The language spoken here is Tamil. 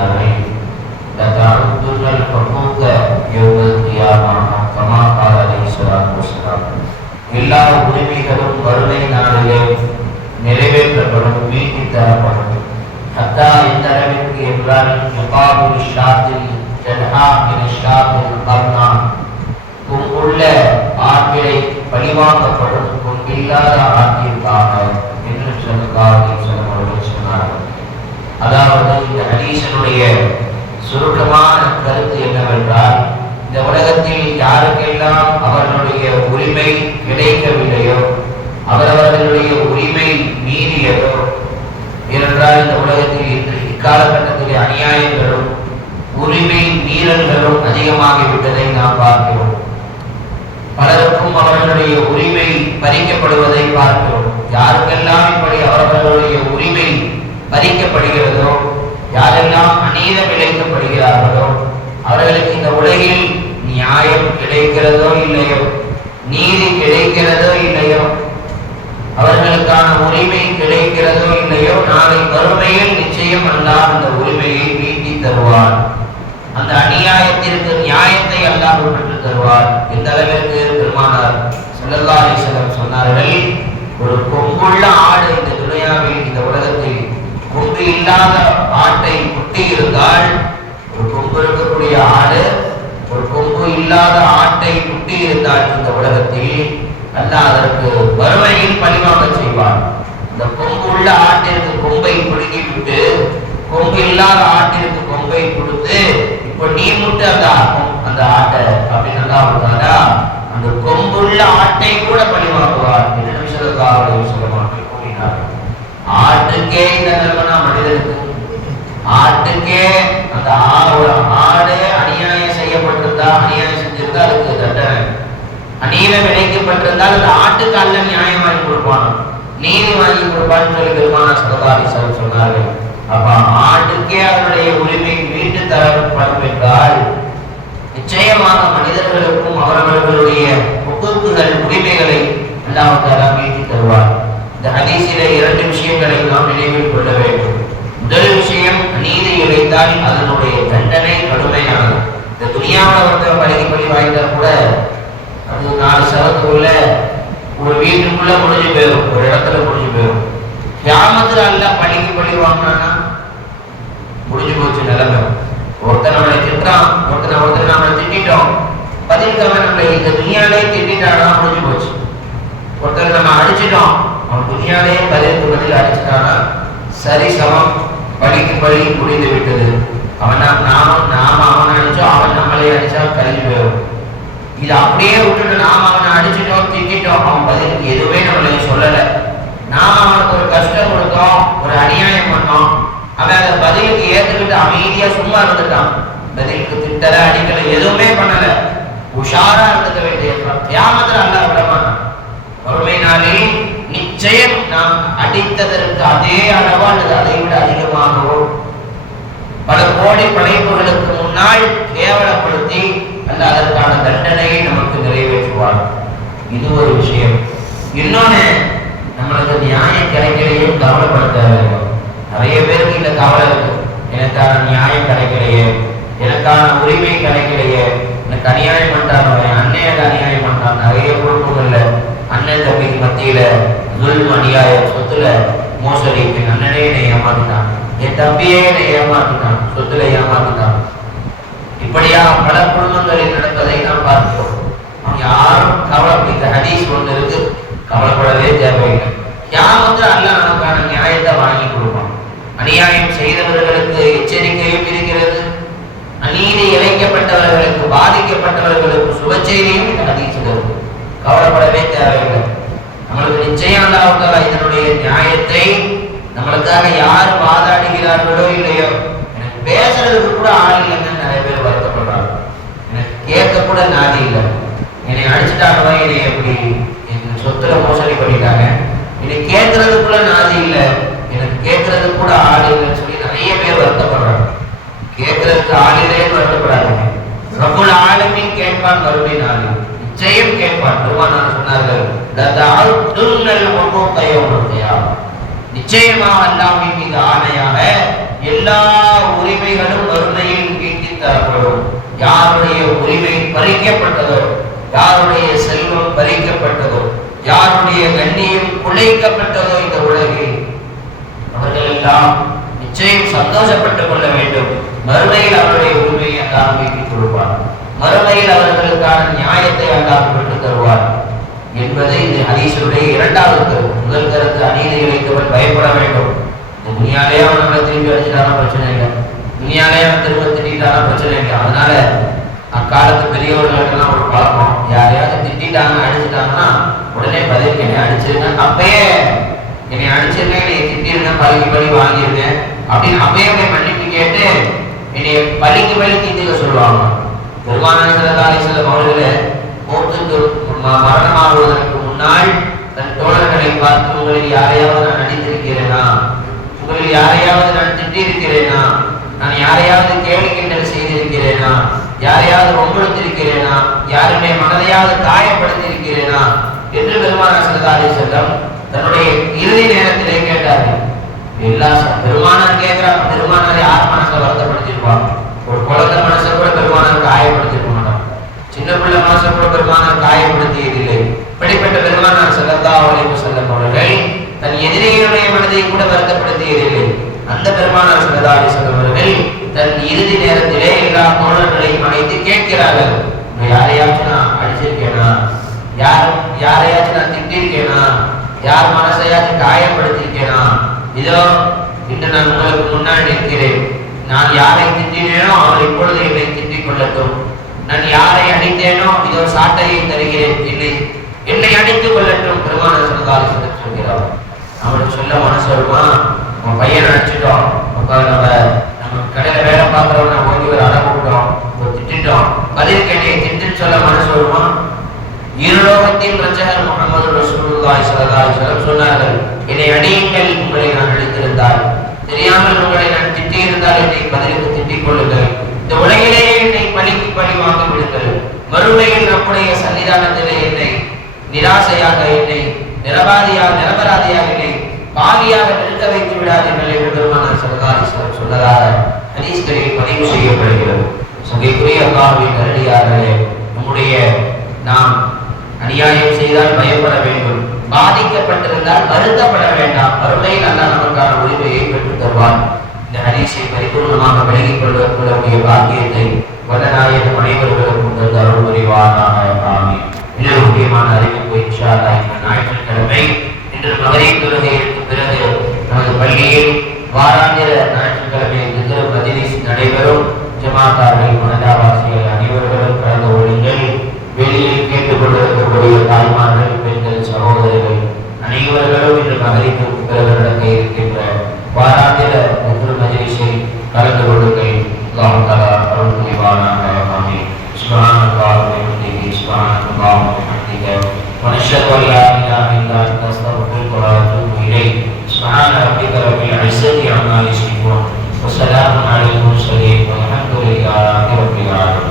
சொன்னார்கள், லதஅதுன்னல் ஹுகூக யௌமல் கியாமா கமா கால அலைஹிஸ்ஸலாத்து வஸ்ஸலாம். எல்லா உரிமைகளும் வறுமை நாளிலே நிறைவேற்றப்படும், மீட்டி தரப்படும். ஹத்தா இந்த அளவிற்கு என்றால் யுகாபுல் ஷாத்தில் ஜன்ஹா மின ஷாத்தில் கர்னா, கொம்புள்ள ஆட்டிலை பழிவாங்கப்படும் கொம்பில்லாத ஆட்டிற்காக என்று சொன்னார்கள். அதாவது இந்த ஹதீஸினுடைய சுருக்கமான கருத்து என்னவென்றால், இந்த உலகத்தில் யாருக்கெல்லாம் அவர்களுடைய உரிமை கிடைக்கவில்லையோ, அவரவர்களுடைய உரிமை மீறியதோ, ஏனென்றால் இந்த உலகத்தில் இன்று இக்காலகட்டத்திலே அநியாயங்களும் உரிமை மீறல்களும் அதிகமாகிவிட்டதை நாம் பார்க்கிறோம். பலருக்கும் அவர்களுடைய உரிமை பறிக்கப்படுவதை பார்க்கிறோம். யாருக்கெல்லாம் இப்படி அவர்களுடைய உரிமை பறிக்கப்படுகிறதோ, யாரெல்லாம் அநீதம் இழைக்கப்படுகிறார்களோ, அவர்களுக்கு இந்த உலகில் நியாயம் கிடைக்கிறதோ இல்லையோ, நீதி கிடைக்கிறதோ இல்லையோ, அவர்களுக்கான உரிமை கிடைக்கிறதோ இல்லையோ, நாளை மறுமையில் நிச்சயம் அல்லாஹ் அந்த உரிமையை மீட்டி தருவார். அந்த அநியாயத்திற்கு நியாயத்தை அல்லாஹ் பெற்று தருவார். இந்த அளவிற்கு பெருமானார் ஸல்லல்லாஹு அலைஹி வஸல்லம் சொன்னார்கள், ஒரு கொம்புள்ள ஆடு இந்த துனியாவில், இந்த உலகத்தில் கொம்பு இல்லாத ஆட்டை குட்டி இருந்தால், ஒரு கொம்பு இருக்கக்கூடிய ஆடு ஒரு கொம்பு இல்லாத ஆட்டை குட்டி இருந்தால் இந்த உலகத்தில் அல்லாஹ் அதற்கு வறுமையில் பழிவாங்க செய்வார். இந்த கொம்பு உள்ள ஆட்டிற்கு கொம்பை பிடுங்கிவிட்டு கொம்பு இல்லாத ஆட்டிற்கு கொம்பை கொடுத்து, இப்ப நீ முட்டு அந்த ஆட்டை அப்படின்னு நல்லா அந்த கொம்புள்ள ஆட்டை கூட பழிவாங்குவார் என்று நபி ஸல்லல்லாஹு அலைஹி வஸல்லம் கூறினார். ஆட்டுக்கே இந்த நிலைமை, மனிதனுக்கு ஆட்டுக்கே அந்த ஆடு அநியாயம் செய்யப்பட்டிருந்தா, அநியாயம் செஞ்சிருந்தா அதுக்கு தண்டனை, அநீதம் இழைக்கப்பட்டிருந்தால் அந்த ஆட்டுக்கு அல்ல நியாயம் வாங்கி கொடுப்பான், நீதி வாங்கி கொடுப்பான்னு சொல்லி பெருமானார் ஸல்லல்லாஹு அலைஹி வஸல்லம் சொன்னார்கள். அப்ப ஆட்டுக்கே அவருடைய உரிமை மீட்டு தரப்படும் என்றால், நிச்சயமாக மனிதர்களுக்கும் அவர்களுடைய ஹுகூக்குகள் உரிமைகளை அல்லாஹ் தஆலா மீட்டி தருவார். இந்த ஹதீஸிலே இரண்டு விஷயங்களை நாம் நினைவில் கொள்ள வேண்டும். முதல் விஷயம், நீதி இழைத்தால் அதனுடைய தண்டனை கடுமையானது. இந்த துனியாவில் ஒருத்தர் பழகி வாய்ந்தா கூட அது 4 சவத்துக்குள்ள ஒரு வீட்டுக்குள்ள முடிஞ்சு போயிடும், ஒரு இடத்துல முடிஞ்சு போயிடும். கியாமத்துல அல்லாஹ் பழி வாங்கினா முடிஞ்சு போச்சு நிலைமை. ஒருத்தர் நம்மளை திட்டுறான், ஒருத்தர் நம்மளை திட்டோம், பதிலுக்காக நம்மளை இந்த துனியாலே திட்டானா முடிஞ்சு போச்சு. ஒருத்தர் நம்ம அடிச்சிட்டோம், அவன் துனியாலே பதில் அடிச்சிட்டானா சரி சமம், பழிக்கு பழி முடிந்து விட்டது. நாம அவனை அடிச்சோம், அவன் நம்மளே அடிச்சா கழிஞ்சு போயிடும். இது அப்படியே விட்டுட்டு நாம அவனை அடிச்சிட்டோம், திட்டோம், அவன் பதிலுக்கு எதுவுமே நம்மளை சொல்லலை, நாம அவனுக்கு ஒரு கஷ்டம் கொடுத்தோம், ஒரு அநியாயம் பண்ணோம், அவன் அந்த பதிலுக்கு ஏற்றுக்கிட்டு அமைதியா சும்மா இருந்துட்டான், பதிலுக்கு திட்டல அடிக்கல எதுவுமே பண்ணல, உஷாரா இருந்துக்க வேண்டிய கியாமத்துல அல்லாஹ் விடமாட்டான். வறுமை நாளில் நிச்சயம் நாம் அடித்ததற்கு அதே அளவா அல்லது அதை விட அதிகமாகவோ பல கோடி படைப்புகளுக்கு முன்னால் கேவலப்படுத்தி அல்ல அதற்கான தண்டனையை நமக்கு நிறைவேற்றுவார். இது ஒரு விஷயம். இன்னொன்னு, நம்மளுக்கு நியாயம் கிடைக்கலையே கவலைப்படுத்த வேண்டும். நிறைய பேருக்கு இந்த கவலை இருக்கு, எனக்கான நியாயம் கிடைக்கலையே, எனக்கான உரிமை கிடைக்கலையே, எனக்கு அநியாயம் பண்றாங்க, அண்ணனுக்கு அநியாயம் பண்றாங்க. நிறைய குடும்பங்கள்ல அண்ணன் தம்பிக்கு மத்தியில அநியாயம், சொத்துல மோசடி, என் அண்ணனே என்னை ஏமாத்திட்டான், என் தம்பியே என்னை ஏமாத்திட்டான், சொத்துல ஏமாத்திட்டான். இப்படியா பல குடும்பங்களில் நடப்பதை நாம் பார்க்கிறோம். யாரும் கவலை, இந்த ஹதீஸ் ஒன்று இருக்கு, கவலைப்படவே தேவையில்லை. கியாமத்துல அல்லாஹ் நமக்கான நியாயத்தை வாங்கி கொடுப்பான். அநியாயம் செய்தவர்களுக்கு எச்சரிக்கையும் இருக்கிறது, அநீதி இழைக்கப்பட்டவர்களுக்கு பாதிக்கப்பட்டவர்களுக்கு சுப செய்தியும் இந்த ஹதீஸில் இருக்கு. கவலைப்படவே தேவையில்லை. நம்மளுக்கு நிச்சயம் அல்லாஹ் தஆலா இதனுடைய நியாயத்தை நம்மளுக்காக யார் வாதாடுகிறார்களோ இல்லையோ, எனக்கு பேசுறதுக்கு கூட ஆள் இல்லைன்னு நிறைய பேர் வருத்தப்படுறாங்க, எனக்கு கேட்க கூட நாதி இல்லை, என்னை அடிச்சுட்டாங்க, என்னை எப்படி என் சொத்துல மோசடி பண்ணிட்டாங்க, என்னை கேட்கறதுக்குள்ள நாதி இல்லை, எனக்கு கேட்கறது கூட ஆள் இல்லைன்னு சொல்லி நிறைய பேர் வருத்தப்படுறாங்க. கேட்கறதுக்கு ஆள் இல்லைன்னு வருத்தப்படாதீங்க, ரப்புல் ஆலமீன் கேட்பான் மறுமை நாளில், நிச்சயம் கேட்பான். பெருமானார் சொன்னார்கள், நிச்சயமாக அல்லாஹ்வின் மீது ஆணையாக எல்லா உரிமைகளும் மறுமையில் ஈட்டி தரப்படும். யாருடைய உரிமை பறிக்கப்பட்டதோ, யாருடைய செல்வம் பறிக்கப்பட்டதோ, யாருடைய கண்ணியம் குலைக்கப்பட்டதோ இந்த உலகில், அவர்கள் எல்லாம் நிச்சயம் சந்தோஷப்பட்டுக் கொள்ள வேண்டும். மறுமையில் அவருடைய உரிமையை அல்லாஹ் மீட்டிக் கொடுப்பார். மறுமையில் அவர்களுக்கான நியாயத்தை அல்லாஹ் பெற்றுத் தருவார் என்பதை இந்த ஹதீஸுடைய இரண்டாவது கருத்து. முதல் கருத்து, அநீதி இழைத்தவன் பயப்பட வேண்டும். இந்த துனியாலே அவன் நம்மளை திரும்பி அடிச்சுட்டானா பிரச்சனை இல்லை, துனியாலே அவன் திரும்ப திட்டானா பிரச்சனை இல்லை. அதனால அக்காலத்து பெரியவர்களுக்கெல்லாம் ஒரு பழக்கம், யாரையாவது திட்டாங்க அடிச்சுட்டாங்கன்னா உடனே பதிலுக்கு என்னை அடிச்சிருங்க, அப்பயே என்னை அடிச்சிருங்க, என்னை திட்டிருங்க, பழி வாங்கிருங்க அப்படின்னு அப்பயே மன்னிப்பு கேட்டு என்னை பழி தீர்த்துக்க சொல்லுவாங்க. பெருமானார் ஸல்லல்லாஹு அலைஹி வஸல்லம் அவர்களே மௌத்துக்கு மரணமாகுவதற்கு முன்னால் தன் தோழர்களை பார்த்து, உங்களில் யாரையாவது நான் அடித்திருக்கிறேனா, உங்களில் யாரையாவது நான் திட்டிருக்கிறேனா, நான் யாரையாவது கேலி கிண்டல் செய்திருக்கிறேனா, யாரையாவது ரொம்பெடுத்திருக்கிறேனா, யாருடைய மனதையாவது காயப்படுத்தியிருக்கிறேனா என்று பெருமானார் ஸல்லல்லாஹு அலைஹி வஸல்லம் தன்னுடைய இறுதி நேரத்திலே கேட்டார்கள். எல்லா பெருமானார் கேட்கிறாங்க, பெருமானார் யார் மனசை வருத்தப்படுத்திருப்பாங்க? ஒரு குழந்தை மனசை கூட பெருமானார் காயப்படுத்திருக்க மாட்டான், சின்ன பிள்ளை மனசை கூட பெருமானார் காயப்படுத்தியதில்லை. இப்படிப்பட்ட பெருமானார் ஸல்லல்லாஹு அலைஹி வஸல்லம் அவர்கள் தன் எதிரிகளுடைய மனதை கூட வருத்தப்படுத்தியதில்லை. அந்த பெருமானார் ஸல்லல்லாஹு அலைஹி வஸல்லம் அவர்கள் தன் இறுதி நேரத்திலே எல்லா தோழர்களையும் அழைத்து கேட்கிறார்கள், யாரையாச்சும் நான் அடிச்சிருக்கேனா, யாரையாச்சும் நான் திட்டிருக்கேனா, யார் மனசையாச்சும் காயப்படுத்திருக்கேனா, இதோ இன்று நான் உங்களுக்கு முன்னால் நிற்கிறேன், நான் யாரை திட்டினேனோ அவர் இப்பொழுது என்னை திட்டிக் கொள்ளட்டும், நான் யாரை அடித்தேனோ இதோ சாட்டையை தருகிறேன், என்னை அடித்துக் கொள்ளட்டும். பெருமானார் ஸல்லல்லாஹு அலைஹி வஸல்லம் சொல்கிறார். அவனுக்கு சொல்ல மனசு வருமா? நம்ம பையனை அடிச்சிட்டோம், நம்ம கடையில வேலை பார்க்கிறவன ஓடி ஒரு அடை போட்டோம், ஒரு திட்டோம், பதிலுக்கு என்னை திட்டுன்னு சொல்ல மனசு வருமா? இருலோகத்தின் ரட்சகர் முஹம்மது ரசூலுல்லாஹி ஸல்லல்லாஹு அலைஹி வஸல்லம் சொன்னார்கள், என்னை அடியுங்கள், உங்களை நான் அடித்திருந்தால், தெரியாமல் உங்களை நான் திட்டியிருந்தால் என்னை பதிலுக்கு திட்டிக் கொள்ளுங்கள், இந்த உலகிலேயே என்னை பழிக்கு பழி வாங்கி விடுங்கள், மறுமையில் நம்முடைய சன்னிதானத்திலே என்னை நிராசையாக, என்னை நிரபராதியாக, என்னை பாவியாக நிறுத்த வைத்து விடாதீர்கள் என்று பெருமானார் ஸல்லல்லாஹு அலைஹி வஸல்லம் சொன்னதாக ஹதீஸ்களில் பதிவு செய்யப்படுகிறது. சங்கைக்குரிய அல்லாஹ்வின் நல்லடியார்களே, நம்முடைய நாம் அநியாயம் செய்தால் பயப்பட வேண்டும், பாதிக்கப்பட்டிருந்தால் வருத்தப்பட வேண்டாம், மறுமையில் அல்லாஹ் நமக்கான உரிமையை பெற்றுத் தருவார். இந்த ஹதீஸை பரிபூர்ணமாக விளங்கிக் கொள்ளக்கூடிய பாக்கியத்தை வல்லநாயகம் அனைவர்களுக்கும் தந்து அருள் புரிவாராக. ஆமீன். இன்னொரு முக்கியமான அறிவிப்பு, இன்ஷா அல்லாஹ் இந்த ஞாயிற்றுக்கிழமை இன்று மகரிப் தொழுகைக்கு பிறகு நமது பள்ளியில் வாராந்திர ஞாயிற்றுக்கிழமை திக்ர் மஜ்லிஸ் நடைபெறும். ஜமாத்தார்கள், மனதாவாசிகள் அனைவர்களும் கலந்து கொள்ளுங்கள். வெளியில் கேட்டுக் கொண்டிருக்கக்கூடிய தாய்மார்கள், பெண்கள், சகோதரர்கள் அனைவர்களும் இன்று மகரிப்புக்கு பிறகு நடக்க இருக்கின்ற வாராந்திர திக்ர் மஜ்லிஸில் கலந்து கொள்ளுங்கள். அல்லாஹ் தஆலா அருள் புரிவானாக. ஆமீன். சுப்ஹானல்லாஹி வ பிஹம்திஹி, சுப்ஹானல்லாஹி வ பிஹம்திஹி, வ நஷ்ஹது அன் லா இலாஹா இல்லா அன்த, அஸ்தக்ஃபிருக வ அத்தூபு இலைக். சுப்ஹான ரப்பிக ரப்பில் இஸ்ஸத்தி அம்மா யசிஃபூன், வ ஸலாமுன் அலல் முர்ஸலீன், வல்ஹம்துலில்லாஹி ரப்பில் ஆலமீன்.